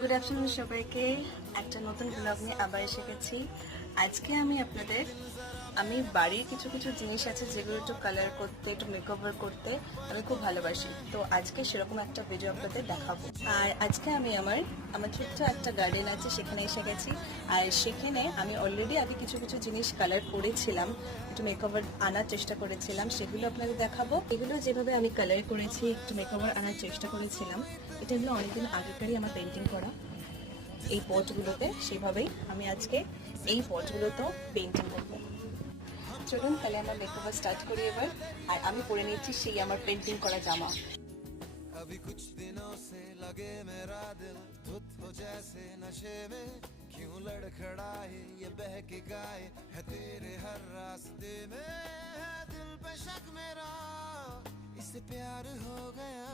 Good afternoon সবাইকে। একটা নতুন ব্লগ নিয়ে আবার এসে গেছি। আজকে আমি বাড়ির কিছু কিছু জিনিস আছে যেগুলো একটু কালার করতে, একটু মেকওভার করতে আমি খুব ভালোবাসি। তো আজকে সেরকম একটা ভিডিও আপনাদের দেখাবো। আর আজকে আমি আমার ছোট্ট একটা গার্ডেন আছে, সেখানে এসে গেছি। আর সেখানে আমি অলরেডি আগে কিছু কিছু জিনিস কালার করেছিলাম, একটু মেকওভার আনার চেষ্টা করেছিলাম, সেগুলো আপনাদের দেখাবো। এগুলো যেভাবে আমি কালার করেছি, একটু মেকওভার আনার চেষ্টা করেছিলাম, এটা হলো অনেকদিন আগেকারই আমার পেন্টিং করা এই পটগুলোতে। সেভাবেই আমি আজকে এই পটগুলোতেও পেন্টিং করব। চলুন তাহলে আমরা মেকওভার স্টার্ট করি এবার। আর আমি পরে নিচ্ছি সেই আমার পেন্টিং করা জামা। अभी कुछ दिनों से लगे मेरा दिल धुत हो जैसे नशे में, क्यों लड़खड़ाए ये बहके गाए है तेरे हर रास्ते में, है दिल पे शक मेरा इससे प्यार हो गया।